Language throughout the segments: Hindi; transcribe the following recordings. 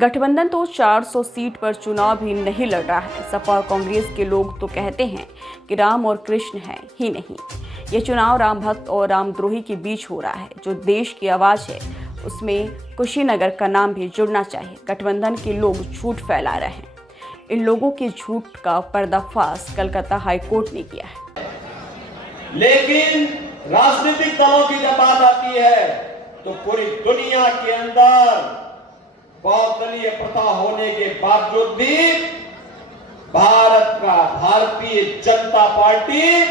गठबंधन तो 400 सीट पर चुनाव भी नहीं लड़ रहा है। सपा और कांग्रेस के लोग तो कहते हैं कि राम और कृष्ण है ही नहीं। ये चुनाव राम भक्त और रामद्रोही के बीच हो रहा है। जो देश की आवाज है उसमें कुशीनगर का नाम भी जुड़ना चाहिए। गठबंधन के लोग झूठ फैला रहे हैं। इन लोगों के झूठ का पर्दाफाश कलकत्ता हाईकोर्ट ने किया है। लेकिन राजनीतिक दलों की जब बात आती है तो पूरी दुनिया के अंदर बहुदलीय प्रथा होने के बावजूद भी भारतीय जनता पार्टी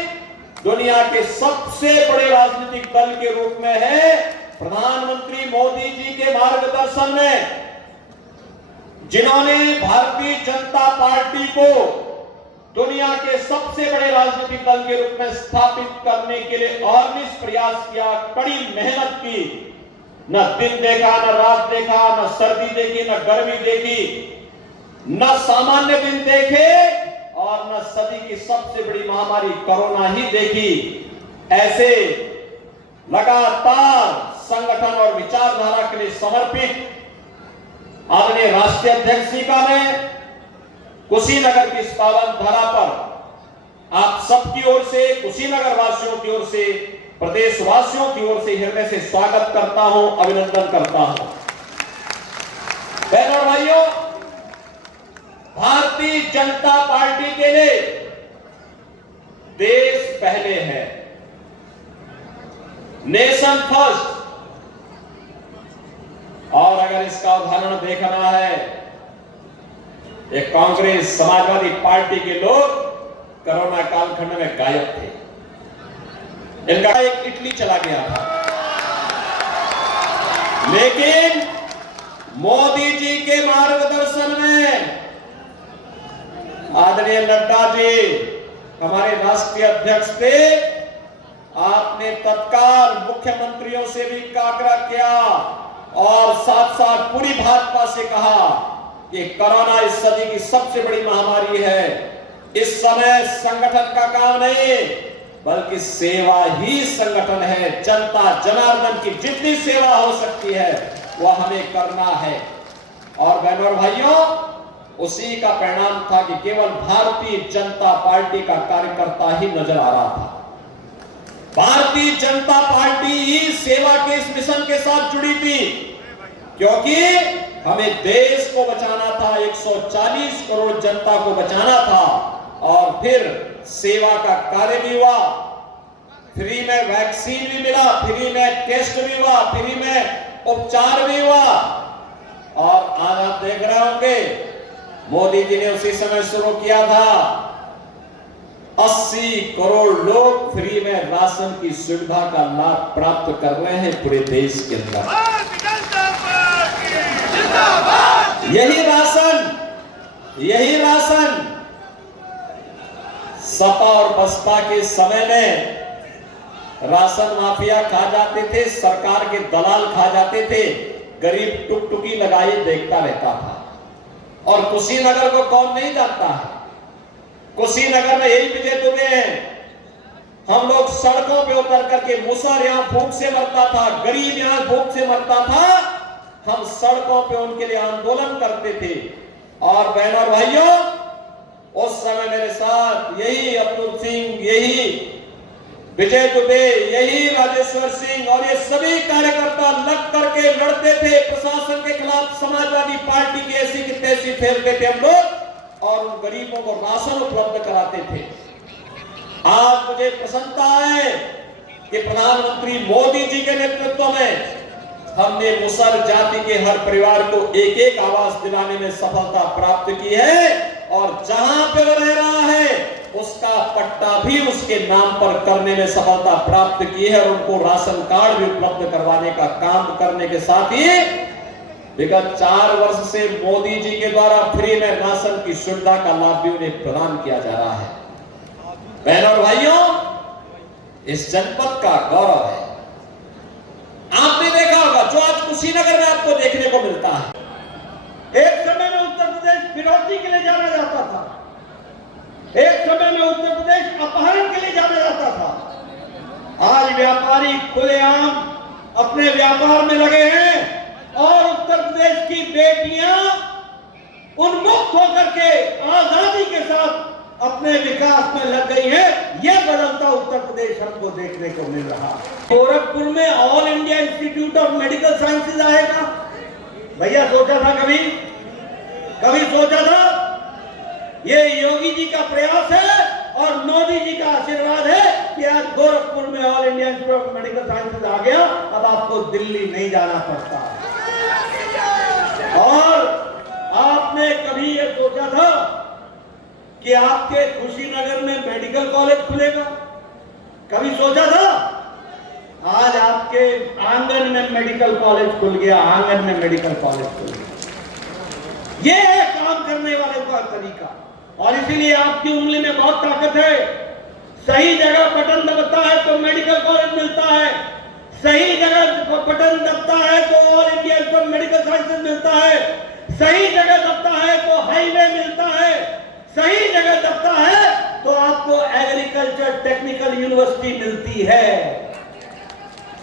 दुनिया के सबसे बड़े राजनीतिक दल के रूप में है। प्रधानमंत्री मोदी जी के मार्गदर्शन में जिन्होंने भारतीय जनता पार्टी को दुनिया के सबसे बड़े राजनीतिक दल के रूप में स्थापित करने के लिए अहर्निश प्रयास किया, कड़ी मेहनत की, न दिन देखा, न रात देखा, न सर्दी देखी, न गर्मी देखी, न सामान्य दिन देखे और न सदी की सबसे बड़ी महामारी कोरोना ही देखी। ऐसे लगातार संगठन और विचारधारा के लिए समर्पित आदरणीय राष्ट्रीय अध्यक्ष जी का मैं कुशीनगर की इस पावन धरा पर आप सबकी ओर से, कुशीनगर वासियों की ओर से, प्रदेशवासियों की ओर से हृदय से स्वागत करता हूं, अभिनंदन करता हूं। बहनों और भाइयों, भारतीय जनता पार्टी के लिए देश पहले है, नेशन फर्स्ट। और अगर इसका उदाहरण देखना है, एक कांग्रेस समाजवादी पार्टी के लोग कोरोना कालखंड में गायब थे। इनका एक इटली चला गया था, लेकिन मोदी जी के मार्गदर्शन में आदरणीय नड्डा जी हमारे राष्ट्रीय अध्यक्ष थे। आपने तत्काल मुख्यमंत्रियों से भी आग्रह किया और साथ साथ पूरी भाजपा से कहा कि कोरोना इस सदी की सबसे बड़ी महामारी है। इस समय संगठन का काम नहीं बल्कि सेवा ही संगठन है। जनता जनार्दन की जितनी सेवा हो सकती है वह हमें करना है। और बहनों और भाइयों, उसी का परिणाम था कि केवल भारतीय जनता पार्टी का कार्यकर्ता ही नजर आ रहा था। भारतीय जनता पार्टी ही सेवा के इस मिशन के साथ जुड़ी थी, क्योंकि हमें देश को बचाना था, 140 करोड़ जनता को बचाना था। और फिर सेवा का कार्य भी हुआ, फ्री में वैक्सीन भी मिला, फ्री में टेस्ट भी हुआ, फ्री में उपचार भी हुआ। और आज आप देख रहे होंगे मोदी जी ने उसी समय शुरू किया था, 80 करोड़ लोग फ्री में राशन की सुविधा का लाभ प्राप्त कर रहे हैं पूरे देश के अंदर। यही राशन सपा और बसपा के समय में राशन माफिया खा जाते थे, सरकार के दलाल खा जाते थे, गरीब टुकटुकी लगाए देखता रहता था। और कुशीनगर को कौन नहीं जानता है? कुशीनगर में यही विजय दुबे हैं। हम लोग सड़कों पे उतर करके, मुसहर यहां भूख से मरता था, गरीब यहां भूख से मरता था, हम सड़कों पे उनके लिए आंदोलन करते थे। और बहनों और भाइयों, उस समय मेरे साथ यही अब्दुल सिंह, यही विजय दुबे, यही राजेश्वर सिंह और ये सभी कार्यकर्ता लग करके लड़ते थे प्रशासन के खिलाफ। समाजवादी पार्टी की ऐसी की तैसी फेरते थे हम लोग और उन गरीबों को राशन उपलब्ध कराते थे। आज मुझे प्रसन्नता है कि प्रधानमंत्री मोदी जी के नेतृत्व में हमने मुसहर जाति के हर परिवार को एक एक आवास दिलाने में सफलता प्राप्त की है। और जहां पे वो रह रहा है उसका पट्टा भी उसके नाम पर करने में सफलता प्राप्त की है और उनको राशन कार्ड भी उपलब्ध करवाने का काम करने के साथ ही विगत 4 वर्ष से मोदी जी के द्वारा फ्री में राशन की सुविधा का लाभ भी उन्हें प्रदान किया जा रहा है। बहनों और भाइयों, इस जनपद का गौरव है। आपने देखा होगा जो आज कुशीनगर में आपको देखने को मिलता है। एक समय में उत्तर प्रदेश फिरौती के लिए जाना जाता था, एक समय में उत्तर प्रदेश अपहरण के लिए जाना जाता था। आज व्यापारी खुलेआम अपने व्यापार में लगे हैं और उत्तर प्रदेश की बेटियां उन्मुक्त होकर के आजादी के साथ अपने विकास में लग गई है। यह बदलता उत्तर प्रदेश हमको देखने को मिल रहा है। गोरखपुर में All India Institute of Medical sciences आएगा। भैया सोचा था कभी सोचा था? ये योगी जी का प्रयास है और मोदी जी का आशीर्वाद है कि आज गोरखपुर में All India Institute of Medical Sciences आ गया। अब आपको दिल्ली नहीं जाना पड़ता। और आपने कभी ये सोचा था कि आपके कुशीनगर में मेडिकल कॉलेज खुलेगा? कभी सोचा था? आज आपके आंगन में मेडिकल कॉलेज खुल गया। आंगन में मेडिकल कॉलेज खुल गया। ये है काम करने वाले का तरीका। और इसीलिए आपकी उंगली में बहुत ताकत है। सही जगह बटन दबता है तो मेडिकल कॉलेज मिलता है। सही जगह बटन दबता है तो all India Institute of Medical sciences मिलता है। सही जगह दबता है तो हाईवे मिलता है। सही जगह दबता है तो आपको एग्रीकल्चर टेक्निकल यूनिवर्सिटी मिलती है।